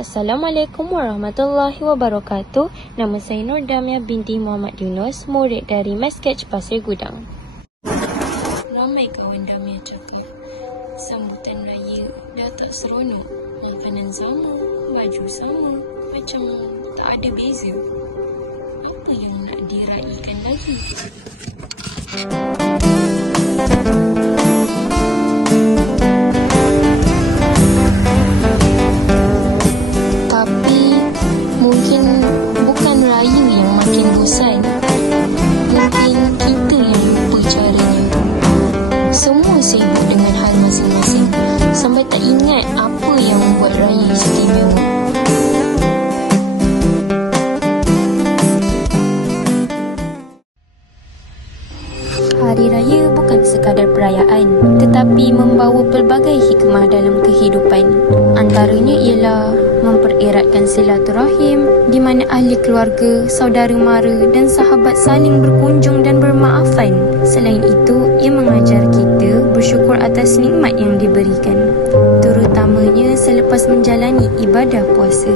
Assalamualaikum warahmatullahi wabarakatuh. Nama saya Nur Damia binti Muhammad Yunus, murid dari Mesketch Pasir Gudang. Ramai kawan Damia cakap, sambutan raya dah tak seronok. Makanan sama, baju sama, macam tak ada beza. Apa yang nak diraikan lagi? Tapi mungkin bukan raya yang makin bosan. Mungkin kita yang lupa caranya. Semua sibuk dengan hal masing-masing sampai tak ingat apa yang membuat raya istimewa. Hari Raya bukan sekadar perayaan, tetapi membawa pelbagai hikmah dalam kehidupan. Antaranya ialah mempereratkan silaturahim, di mana ahli keluarga, saudara mara dan sahabat saling berkunjung dan bermaafan. Selain itu, ia mengajar kita bersyukur atas nikmat yang diberikan, terutamanya selepas menjalani ibadah puasa.